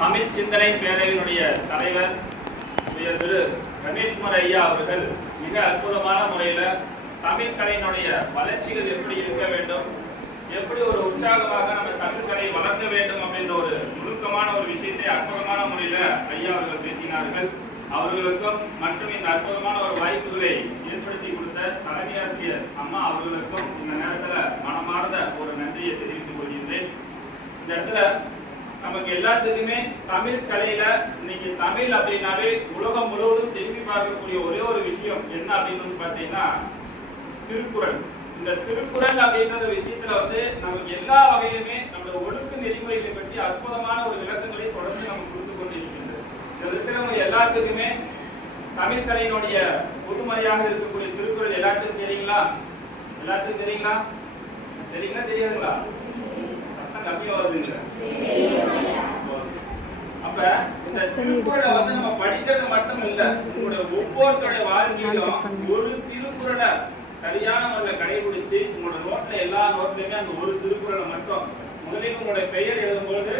தமிழ் சிந்தனை பேரவையினுடைய தலைவர் திரு ரமேஷ்குமார் ஐயா அவர்கள் மிக அற்புதமான முறையில் தமிழ் கலையினுடைய வளர்ச்சிகள் எப்படி இருக்க வேண்டும், எப்படி ஒரு உற்சாகமாக நம்ம தமிழ் கலையை வளர்க்க வேண்டும் அப்படின்ற ஒரு நுணுக்கமான ஒரு விஷயத்தை அற்புதமான முறையில் ஐயா அவர்கள் பேசினார்கள். அவர்களுக்கும் மற்றும் இந்த அற்புதமான ஒரு வாய்ப்புகளை ஏற்படுத்தி கொடுத்த தலைமை ஆசிரியர் அம்மா அவர்களுக்கும் இந்த நேரத்தில் மனமார்ந்த ஒரு நன்றியை தெரிவித்துக் கொள்கின்றேன். இந்த இடத்துல நமக்கு எல்லாத்துக்குமே தமிழ் கலையில இன்னைக்கு தமிழ் அப்படின்னாலே உலகம் முழுவதும் திரும்பி பார்க்கக்கூடிய ஒரே ஒரு விஷயம் என்ன அப்படின்னு பார்த்தீங்கன்னா திருக்குறள். இந்த திருக்குறள் அப்படின்ற விஷயத்துல நமக்கு எல்லா வகையிலுமே நம்மளோட ஒழுக்க நெறிமுறைகளை பற்றி அற்புதமான ஒரு விளக்கங்களை தொடர்ந்து நம்ம கொடுத்து கொண்டிருக்கின்றது. இதில் இருக்கிறவங்க எல்லாத்துக்குமே தமிழ் கலையினுடைய புதுமறையாக இருக்கக்கூடிய திருக்குறள் எல்லாத்துக்கும் தெரியுங்களா? எல்லாத்துக்கும் தெரியுங்களா? தெரியாதுங்களா? கம்மியா வருதுங்க. அப்ப இந்த திருக்குறளை நம்ம படிக்கிறது மட்டும் இல்ல, உங்களுடைய ஒவ்வொருத்தருடைய வாழ்க்கையிலும் ஒரு திருக்குறளை சரியான முறையில் கடைபிடிச்சு உங்களோட நோட்ல எல்லா நோட்லயுமே அந்த ஒரு திருக்குறளை மட்டும் முதலில் உங்களுடைய பெயர் எழுதும் பொழுது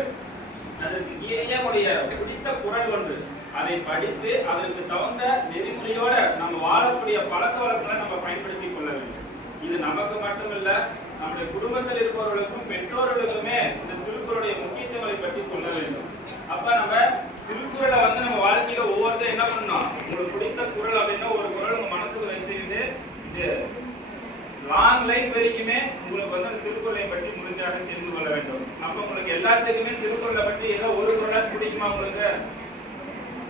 அதற்கு கீழே உடைய பிடித்த குறள் ஒன்று அதை படித்து அதற்கு தகுந்த நெறிமுறையோட நம்ம வாழக்கூடிய பழக்க வழக்கங்களை நம்ம பயன்படுத்திக் கொள்ள வேண்டும். இது நமக்கு மட்டுமில்ல, நம்முடைய குடும்பத்தில் இருப்பவர்களுக்கும் பெற்றோர்களுக்குமே இந்த திருக்குறளுடைய முக்கியத்துவங்களை பற்றி சொல்ல வேண்டும். அப்ப நம்ம திருக்குறளை நம்ம வாழ்க்கையில ஒவ்வொருத்தரும் என்ன பண்ணணும், உங்களுக்கு பிடித்த குறள் அப்படின்னா ஒரு குறள் உங்க மனசுக்கு வச்சுக்கிட்டு லாங் லைஃப் வரைக்குமே உங்களுக்கு அந்த திருக்குறளை பற்றி முடிஞ்சாக தெரிந்து கொள்ள வேண்டும். அப்ப உங்களுக்கு எல்லாத்துக்குமே திருக்குறளை பற்றி ஏதோ ஒரு குறளா பிடிக்குமா? உங்களுக்கு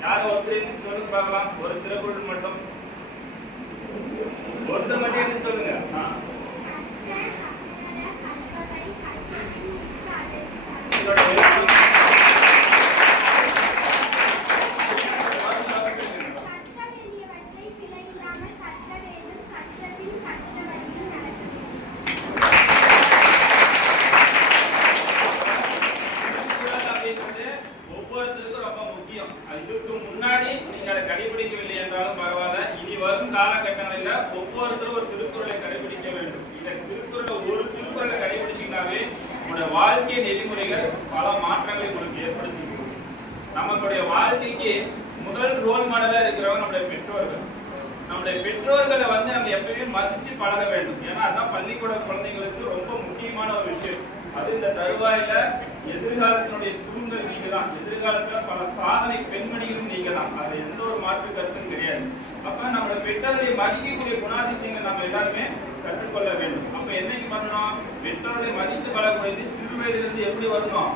யாரும் ஒருத்தர் சொல்லுங்க பார்க்கலாம். ஒரு திருக்குறள் மட்டும் ஒருத்தர் மட்டும் சொல்லுங்க. காலகட்டங்களில் ஒவ்வொருத்தரும் ஒரு திருக்குறளை கடைபிடிக்க வேண்டும். இந்த திருக்குறளை ஒரு திருக்குறளை கடைபிடிச்சிங்கனாவே உங்களுடைய வாழ்க்கை நெறிமுறைகள் பல மாற்றங்களை உங்களுக்கு ஏற்படுத்தி நம்மளுடைய வாழ்க்கைக்கு முதல் ரோல் மாடலா இருக்கிறவங்க நம்முடைய பெற்றோர்கள். நம்முடைய பெற்றோர்களை நம்ம எப்பயுமே மதிச்சு பழக வேண்டும். ஏன்னா அதான் பள்ளிக்கூட குழந்தைங்களுக்கு ரொம்ப முக்கியமான ஒரு விஷயம். அது இந்த தருவாயில எதிர்காலத்தினுடைய தூண்கள் நீங்க தான். எதிர்காலத்துல பல சாதனை பெண்மணிகளும் நீங்க தான். அது எந்த ஒரு மாற்று கருத்தும் கிடையாது. அப்ப நம்மளோட பெற்றோர்களை மதிக்கக்கூடிய குணாதிசயங்கள் நம்ம எல்லாருமே கற்றுக்கொள்ள வேண்டும். அப்ப என்னைக்கு பண்ணணும், பெற்றோர்களை மதித்து பழகக்கூடியது சிறு வயதிலிருந்து எப்படி வரணும்,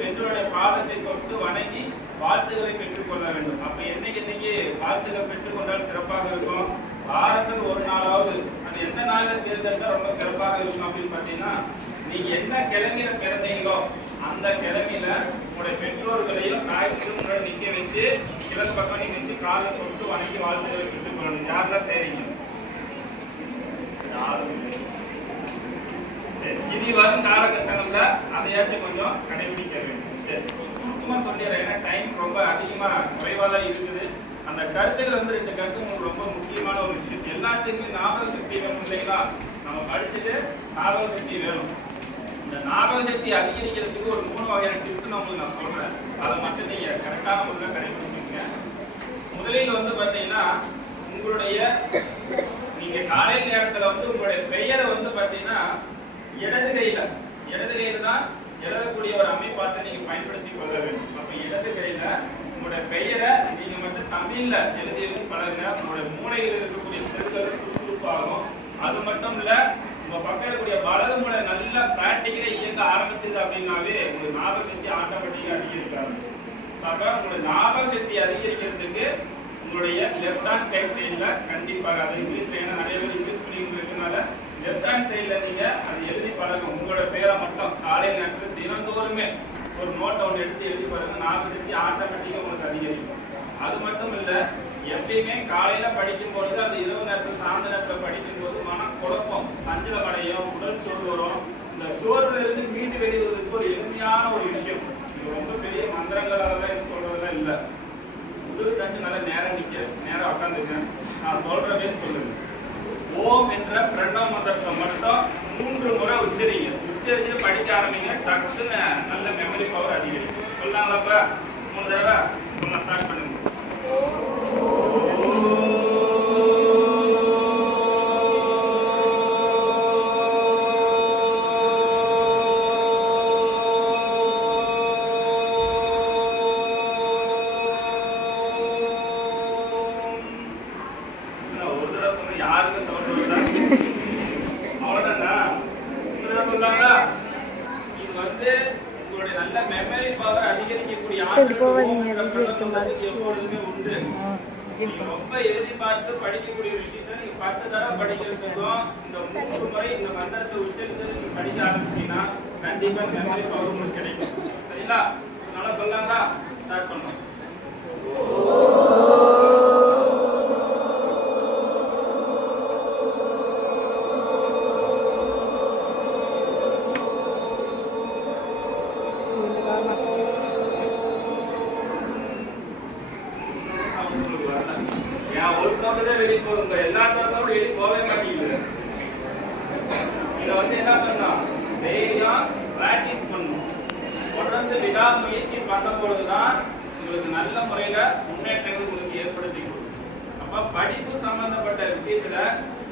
பெற்றோருடைய பாதத்தை தொட்டு வணங்கி வாழ்த்துக்களை பெற்றுக்கொள்ள வேண்டும். அப்ப என்னைக்கு வாழ்த்துக்கள் பெற்றுக்கொண்டால் சிறப்பாக இருக்கும். வாரத்துக்கு ஒரு நாளாவது அது எந்த நாள்ல தேர்ந்தெடுத்தா ரொம்ப சிறப்பாக இருக்கும் அப்படின்னு பாத்தீங்கன்னா, நீங்க என்ன கிழமையில பிறந்தீங்களோ அந்த கிழமையில உங்களுடைய பெற்றோர்களையும் தாய்க்கும் முன்னாடி நிக்க வச்சு கிழக்கு பக்கம் நீங்க வச்சு காலை தொட்டு வணங்கி வாழ்த்துக்களை பெற்றுக்கொள்ளணும். யாரெல்லாம் செய்றீங்க? இனி வரும் காலகட்டங்கள்ல அதையாச்சும் கொஞ்சம் கடைபிடிக்க வேண்டும். சுத்தமா சொல்லிடுறேன், ஏன்னா டைம் ரொம்ப அதிகமா குறைவா தான் இருக்குது. அந்த கருத்துக்கள் 2 கருத்து உங்களுக்கு ரொம்ப முக்கியமான ஒரு விஷயம். எல்லாத்துக்குமே ஞாபக சக்தி வேணும் இல்லைங்களா? நம்ம படிச்சுட்டு ஞாபக சக்தி வேணும். இந்த ஞாபக சக்தி அதிகரிக்கிறதுக்கு ஒரு 3 வகையான டிப்ஸ் உங்களுக்கு நான் சொல்றேன். அதை மட்டும் நீங்க கரெக்டான முறையில் கடைபிடிச்சிங்க. முதலில் பாத்தீங்கன்னா உங்களுடைய நீங்க காலை நேரத்துல உங்களுடைய பெயரை பாத்தீங்கன்னா இடது கையில தான் எழுதக்கூடிய ஒரு அமைப்பாட்டை நீங்க பயன்படுத்தி கொள்ள வேண்டும். அப்ப இடது கையில உங்களுடைய பெயரை நீங்க மட்டும் தமிழ்ல எழுதி பழகுங்க. உங்களுடைய மூளையில் இருக்கக்கூடிய செல்கள் சுறுசுறுப்பாகும். அது மட்டும் இல்ல, உங்க பக்கம் இருக்கக்கூடிய வலது மூளை நல்ல பிராக்டிக்கலா இயங்க ஆரம்பிச்சது அப்படின்னாவே உங்களுக்கு ஞாபக சக்தி ஆட்டோமேட்டிக்கா அதிகரிக்காது. அப்ப உங்களுடைய ஞாபக சக்தி அதிகரிக்கிறதுக்கு உங்களுடைய லெஃப்ட் ஹேண்ட் கை சைட்ல கண்டிப்பாக, அது இங்கிலீஷ்ல நிறைய பேர் இங்கிலீஷ் மீடியம் இருக்கனால லெஃப்ட் ஹேண்ட் சைட்ல நீங்க அது எழுதி பழகும். உங்களோட பேரை மட்டும் காலை நேரத்தில் தினந்தோறுமே ஒரு நோட்டை ஒன்று எடுத்து எழுதி பாருங்க. ஞாபக சக்தி ஆட்டோமேட்டிக்கா உங்களுக்கு அதிகரிக்கும். அது மட்டும் இல்ல, எப்பயுமே காலையில படிக்கும் பொழுது அந்த இரவு நேரத்தில் சாயந்தர நேரத்தில் படிக்கும் போது மனக்குழப்பம், சஞ்சலம் அடையும், உடல் சோர்வு வரும். இந்த சோர்வுல இருந்து மீண்டு வெளிவதற்கு ஒரு எளிமையான ஒரு விஷயம். இது ரொம்ப பெரிய மந்திரங்களால சொல்றதெல்லாம் இல்லை. முதல் கண்டு நல்லா நேரம் உட்காந்துருக்கேன். நான் சொல்றதே சொல்லுங்க. ஓம் என்ற பிரணவ மந்திரத்தை மட்டும் 3 முறை உச்சரிங்க. உச்சரிச்சு படிக்க ஆரம்பிங்க. டக்குன்னு நல்ல மெமரி பவர் அதிகம். அதிகரிக்கும். சொல்லாங்களப்ப 3 தடவை சொல்ல ஸ்டார்ட் பண்ணுங்க. ஒரு தடவை சொன்ன யாருக்கும் சவுண்ட் வருதா? அவ்வளவுதானா? சொல்லாங்களா? இது வந்து உங்களுடைய நல்ல மெமரி பவர் அதிகரிக்கக்கூடிய எப்பொழுதுமே உண்டு. ரொம்ப எழுதி பார்த்து படிக்கக்கூடிய விஷயத்த நீங்க 10 தடவை படிக்கிறதுக்கும் இந்த 3 முறை இந்த மந்திரத்தை உச்சரித்து நீங்க படிக்க ஆரம்பிச்சீங்கன்னா கண்டிப்பா மெமரி பவர் உங்களுக்கு கிடைக்கும். சரிங்களா? நல்லா சொல்லாங்களா? ஸ்டார்ட் பண்ணுவோம். ஒரு சவுண்ட் தான் வெளியே போகுங்க, எல்லா சவுண்டும் வெளியே போகவே மாட்டேங்குது. இதை வந்து என்ன பண்ணணும், தைரியம் பிராக்டிஸ் பண்ணணும். தொடர்ந்து விடாமுயற்சி பண்ணும் பொழுதுதான் உங்களுக்கு நல்ல முறையில முன்னேற்றங்கள் உங்களுக்கு ஏற்படுத்தி கொடுக்கும். அப்ப படிப்பு சம்பந்தப்பட்ட விஷயத்துல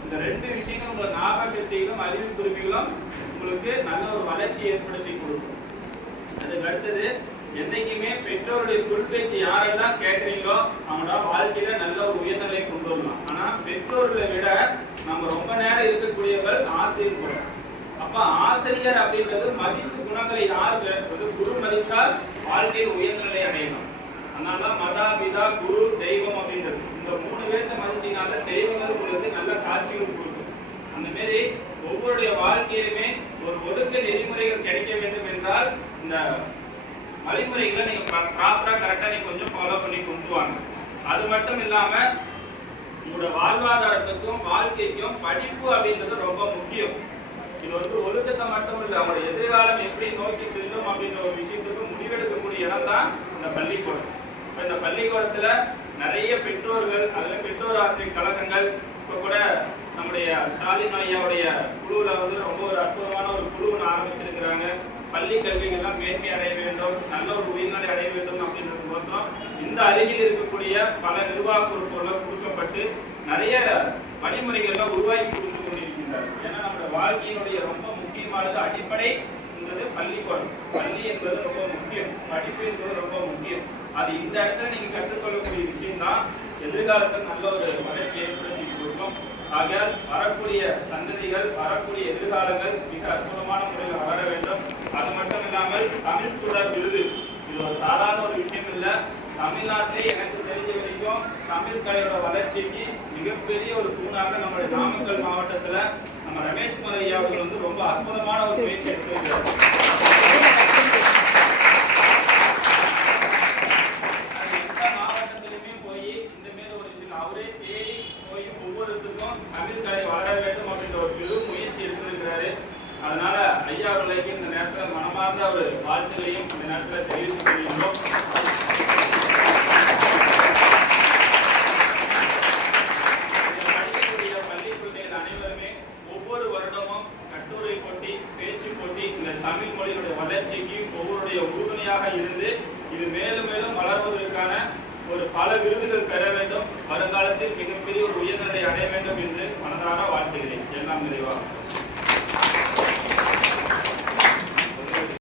இந்த 2 விஷயங்கள் உங்களுக்கு ஞாபக சக்திகளும் அறிவு குறிப்புகளும் உங்களுக்கு நல்ல ஒரு வளர்ச்சி ஏற்படுத்தி கொடுக்கும். அதுக்கு அடுத்தது என்னைக்குமே பெற்றோருடைய சொல் பேச்சு யாரெல்லாம் கேட்கறீங்களோ அவங்களோட வாழ்க்கையில நல்ல ஒரு உயர்நிலையை கொண்டு வரலாம். ஆனா பெற்றோர்களை விட நம்ம ரொம்ப நேரம் இருக்கக்கூடியவர்கள் ஆசிரியர் கூட. அப்ப ஆசிரியர் அப்படின்றது மதிப்பு குணங்களை யாரு குரு மதித்தால் வாழ்க்கையில் உயர்நிலை அடையணும். அதனால மதா பிதா குரு தெய்வம் அப்படின்றது இந்த 3 பேர்த்த மதிச்சினால தெய்வங்கள் உங்களுக்கு நல்ல காட்சிகள் கொடுக்கும். அந்த மாதிரி ஒவ்வொருடைய வாழ்க்கையிலுமே ஒரு ஒழுக்க நெறிமுறைகள் கிடைக்க வேண்டும் என்றால் இந்த வழிமுறைகளை நீங்க ப்ராப்பரா கரெக்டா நீங்க கொஞ்சம் ஃபாலோ பண்ணி கொண்டு வாங்க. அது மட்டும் இல்லாம உங்களோட வாழ்வாதாரத்துக்கும் வாழ்க்கைக்கும் படிப்பு அப்படின்றது ரொம்ப முக்கியம். இது வந்து ஒழுக்கத்தை மட்டும் இல்லை, அவங்களுடைய எதிர்காலம் எப்படி நோக்கி செல்லும் அப்படின்ற ஒரு விஷயத்துக்கு முடிவெடுக்கக்கூடிய இடம் தான் இந்த பள்ளிக்கூடம். இப்போ இந்த பள்ளிக்கூடத்துல நிறைய பெற்றோர்கள், அதுல பெற்றோர் ஆசிரியர் கழகங்கள், இப்போ கூட நம்முடைய ஸ்டாலின் ஐயாவுடைய குழுவில் வந்து ரொம்ப ஒரு அற்புதமான ஒரு குழுன்னு ஆரம்பிச்சிருக்கிறாங்க. பள்ளி கல்விகள்லாம் மேன்மை அடைய வேண்டும், நல்ல ஒரு உயர்நிலை அடைய வேண்டும் அப்படின்றதுக்கோசரம் இந்த அருகில் இருக்கக்கூடிய பல நிர்வாக பொறுப்புகள் கொடுக்கப்பட்டு நிறைய வழிமுறைகள்லாம் உருவாக்கி கொடுத்து கொண்டிருக்கின்றார். ஏன்னா நம்ம வாழ்க்கையினுடைய ரொம்ப முக்கியமானது அடிப்படை என்பது பள்ளிக்கூடம். பள்ளி என்பது ரொம்ப முக்கியம், படிப்பு என்பது ரொம்ப முக்கியம். அது இந்த இடத்துல நீங்க கற்றுக்கொள்ளக்கூடிய விஷயம் தான் எதிர்காலத்தில் நல்ல ஒரு வளர்ச்சி ஏற்படுத்தி கொடுக்கும். ஆக வரக்கூடிய சந்ததிகள், வரக்கூடிய எதிர்காலங்கள் மிக அற்புதமான முறையில் வளர வேண்டும். அது மட்டும் இல்லாமல் தமிழ் சுடர் விருது இது ஒரு சாதாரண ஒரு விஷயம் இல்லை. தமிழ்நாட்டிலே எனக்கு தெரிஞ்ச வரைக்கும் தமிழ் கலையோட வளர்ச்சிக்கு மிகப்பெரிய ஒரு தூணாக நம்முடைய நாமக்கல் மாவட்டத்துல நம்ம ரமேஷ் ஐயா அவர்கள் வந்து ரொம்ப அற்புதமான ஒரு முயற்சி எடுத்திருக்கிறார். மாவட்டத்திலுமே போய் இந்த மாதிரி ஒரு விஷயம் அவரே தேடி போய் ஒவ்வொருத்துக்கும் தமிழ் கலை வளர வேண்டும் அப்படின்ற ஒரு பெரும் முயற்சி எடுத்திருக்கிறாரு. அதனால ஐயா அவர்களுக்கு இந்த நேரத்தில் மனமார்ந்த ஒரு வாழ்த்துகளையும் இந்த நேரத்தில் தெரிவித்துக் கொள்கின்றோம். படிக்கக்கூடிய பள்ளி குழந்தைகள் அனைவருமே ஒவ்வொரு வருடமும் கட்டுரை போட்டி, பேச்சு போட்டி, இந்த தமிழ் மொழியுடைய வளர்ச்சிக்கு ஒவ்வொருடைய உறுதுணையாக இருந்து இது மேலும் மேலும் வளர்வதற்கான ஒரு பல விருதுகள் பெற வேண்டும். வருங்காலத்தில் மிகப்பெரிய ஒரு உயர்நிலை அடைய வேண்டும் என்று மனதார வாழ்த்துகிறேன். எல்லாம் நிறைவாக